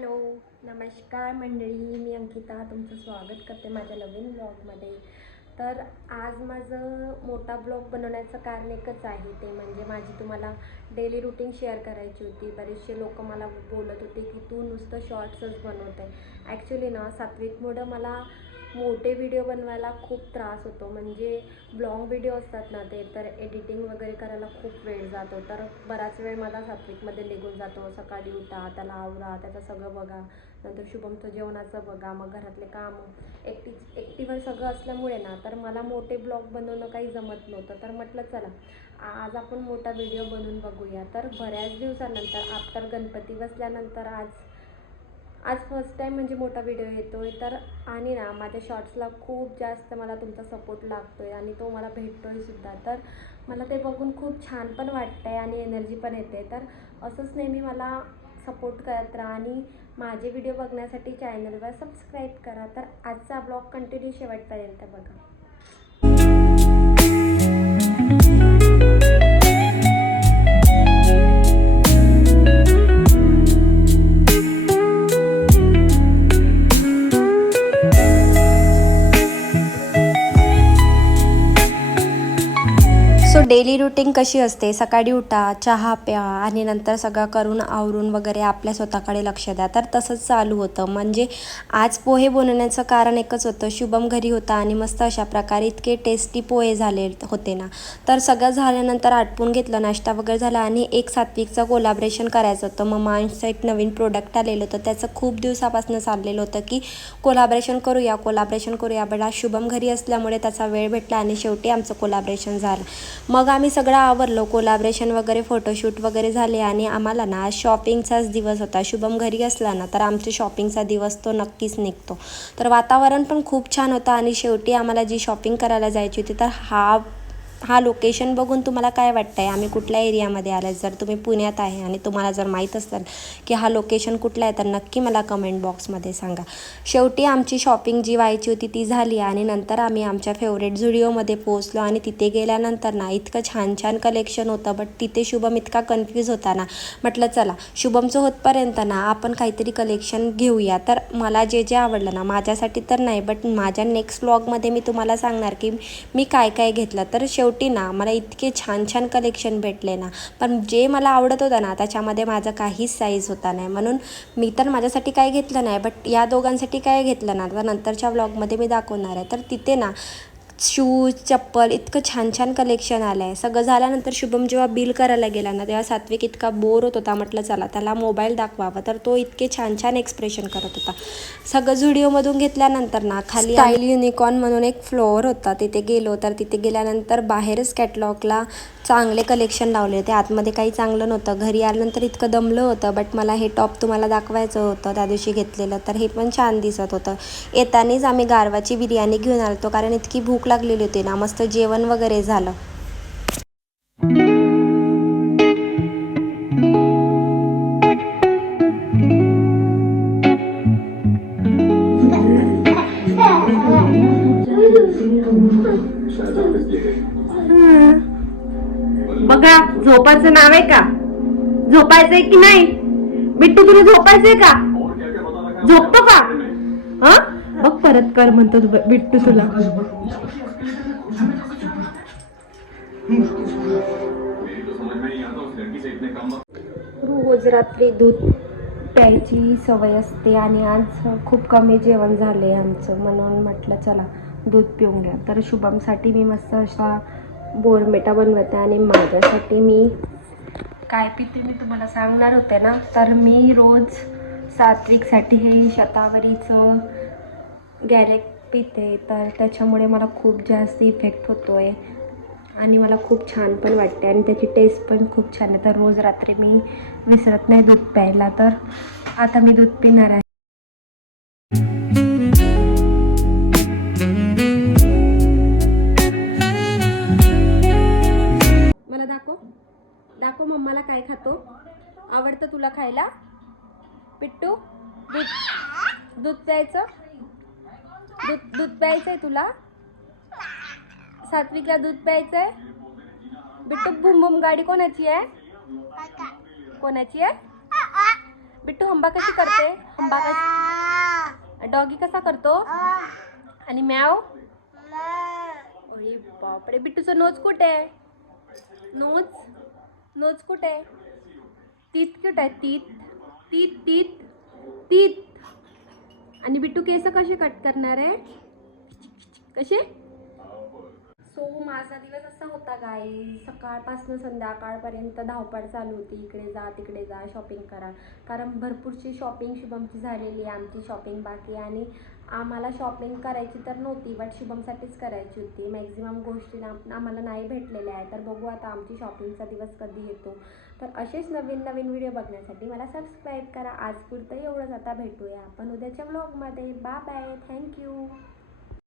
Hello नमस्कार मंडळी मी अंकिता तुमचं स्वागत करते माझ्या नवीन ब्लॉगमध्ये. तर आज माझं मोठा ब्लॉग बनवण्याचं कारण एकच आहे ते म्हणजे माझी तुम्हाला डेली रुटीन शेअर करायची होती. बरेचसे लोक मला बोलत होते की तू नुसतं शॉर्ट्सच बनवते ॲक्च्युली ना सात्विकमुळं मला मोठे व्हिडिओ बनवायला खूप त्रास होतो. म्हणजे ब्लॉग व्हिडिओ असतात ना ते तर एडिटिंग वगैरे करायला खूप वेळ जातो. तर बराच वेळ माझा सात्विकमध्ये निघून जातो. सकाळी उठा त्याला आवरा त्याचं सगळं बघा. नंतर शुभमचं जेवणाचं बघा. मग घरातले काम एकटी एकटीवर सगळं असल्यामुळे ना तर मला मोठे ब्लॉग बनवणं काही जमत नव्हतं. तर म्हटलं चला आज आपण मोठा व्हिडिओ बनवून बघूया. तर बऱ्याच दिवसानंतर आफ्टर गणपती बसल्यानंतर आज आज फर्स्ट टाईम म्हणजे मोठा व्हिडिओ येतो आहे तर आणि ना माझ्या शॉर्ट्सला खूप जास्त मला तुमचा सपोर्ट लागतो आहे आणि तो मला भेटतो आहे सुद्धा. तर मला ते बघून खूप छान पण वाटतं आहे आणि एनर्जी पण येते तर असंच नेहमी मला सपोर्ट करत राहा आणि माझे व्हिडिओ बघण्यासाठी चॅनलवर सबस्क्राईब करा. तर आजचा ब्लॉग कंटिन्यू शेवटपर्यंत बघा. डेली रुटीन कशी असते? सकाळी उठा चहा प्या आणि नंतर सगळं करून आवरून वगैरे आपल्या स्वतःकडे लक्ष द्या. तर तसंच चालू होतं. म्हणजे आज पोहे बनवण्याचं कारण एकच होतं. शुभम घरी होता आणि मस्त अशा प्रकारे इतके टेस्टी पोहे झाले होते ना. तर सगळं झाल्यानंतर आटपून घेतलं नाश्ता वगैरे झाला आणि एक सात्विकचं कोलाब्रेशन करायचं होतं. मग माणसं एक नवीन प्रोडक्ट आलेलं होतं. त्याचं खूप दिवसापासून चाललेलं होतं की कोलाब्रेशन करूया कोलाब्रेशन करूया. बट आज शुभम घरी असल्यामुळे त्याचा वेळ भेटला आणि शेवटी आमचं कोलाब्रेशन झालं. मग मग आम्ही सगळं आवरलो. कोलाब्रेशन वगैरे फोटोशूट वगैरे झाले आणि आम्हाला ना आज शॉपिंगचाच दिवस होता. शुभम घरी असला ना तर आमच्या शॉपिंगचा दिवस तो नक्कीच निघतो. तर वातावरण पण खूप छान होतं आणि शेवटी आम्हाला जी शॉपिंग करायला जायची होती तर हा हा लोकेशन बघून तुम्हाला काय वाटतं आहे आम्ही कुठल्या एरियामध्ये आलं जर तुम्ही पुण्यात आहे आणि तुम्हाला जर माहीत असेल की हा लोकेशन कुठला आहे तर नक्की मला कमेंट बॉक्समध्ये सांगा. शेवटी आमची शॉपिंग जी व्हायची होती ती झाली आणि नंतर आम्ही आमच्या फेवरेट झुडिओमध्ये पोहोचलो आणि तिथे गेल्यानंतर ना इतकं छान छान कलेक्शन होतं बट तिथे शुभम इतका कन्फ्यूज होता ना. म्हटलं चला शुभमचं होतपर्यंत ना आपण काहीतरी कलेक्शन घेऊया. तर मला जे जे आवडलं ना माझ्यासाठी तर नाही बट माझ्या नेक्स्ट ब्लॉगमध्ये मी तुम्हाला सांगणार की मी काय काय घेतलं. तर शेवटी ना मला इतके छान छान कलेक्शन भेटले ना. पण जे मला आवडत होतं ना त्याच्यामध्ये माझं काहीच साईज होता नाही. म्हणून मी तर माझ्यासाठी काय घेतलं नाही बट या दोघांसाठी काय घेतलं ना तर नंतरच्या ब्लॉगमध्ये मी दाखवणार आहे. तर तिथे ना शूज चप्पल इतकं छान छान कलेक्शन आलं आहे सगळं झाल्यानंतर शुभम जेव्हा बिल करायला गेला ना तेव्हा सात्विक इतका बोर होत होता. म्हटलं चला त्याला मोबाईल दाखवावा. तर तो इतके छान छान एक्सप्रेशन करत होता. सगळं झुडिओमधून घेतल्यानंतर ना खाली स्टाईल युनिकॉर्न म्हणून एक फ्लोअर होता. तिथे गेलो तर तिथे गेल्यानंतर बाहेरच कॅटलॉगला चांगले कलेक्शन लावले होते आतमध्ये काही चांगलं नव्हतं. घरी आल्यानंतर इतकं दमलं होतं बट मला हे टॉप तुम्हाला दाखवायचं होतं त्या दिवशी घेतलेलं. तर हे पण छान दिसत होतं. येतानीच आम्ही गारवाची बिर्याणी घेऊन आलतो कारण इतकी भूक लागलेली होती. ना मस्त जेवण वगैरे झालं. बघा झोपाचं नाव आहे का? झोपायचंय की नाही? बिट्टू तुला झोपायचंय का? झोपतो का? हा? बघ परत कर म्हणतो बिट्टू तुला. रोज रात्री दूध प्यायची सवय असते आणि आज खूप कमी जेवण झाले आमचं. म्हणून म्हटलं चला दूध पिऊन घ्या तर शुभमसाठी मी मस्त अशा बोरमेटा बनवते आणि माझ्यासाठी मी काय पिते मी तुम्हाला सांगणार होते ना? तर मी रोज सात्विकसाठी हे शतावरीचं गॅरेक पिते तर त्याच्यामुळे मला खूप जास्त इफेक्ट होतो आहे आणि मला खूप छान पण वाटते आणि त्याची टेस्ट पण खूप छान आहे. तर रोज रात्री मी विसरत नाही दूध प्यायला. तर आता मी दूध पिणार आहे. मला दाखव. दाखव मम्माला काय खातो. आवडतं तुला खायला? पिट्टू दूध दूध प्यायचं? दूध दूध प्यायचं आहे तुला? सात्विकला दूध प्यायचं आहे बिट्टू बुम बुम गाडी कोणाची आहे? कोणाची आहे? बिट्टू हंबा कशी करते? हंबा कशी डॉगी कसा करतो? आणि मॅव अरे बापरे बिट्टूचं नोज कुठे आहे? नोज? नोज कुठे आहे? तीत कुठे आहे? तीत? तीत तीत तीत. आणि बिट्टू केस कसे कट करणार आहे? कसे? सो माझा दिवस असा होता गाय सकाळपासून संध्याकाळपर्यंत धावपळ चालू होती. इकडे जा तिकडे जा शॉपिंग करा. कारण भरपूरची शॉपिंग शुभमची झालेली आहे आमची शॉपिंग बाकी आणि आम्हाला शॉपिंग करायची तर नव्हती बट शुभमसाठीच करायची होती. मॅक्झिमम गोष्टी आम्हाला नाही भेटलेल्या आहे तर बघू आता आमची शॉपिंगचा दिवस कधी येतो. तर असेच नवीन नवीन व्हिडिओ बघण्यासाठी मला सबस्क्राईब करा. आज पुरतं एवढंच आता भेटूया. आपण उद्याच्या ब्लॉगमध्ये बा बाय थँक्यू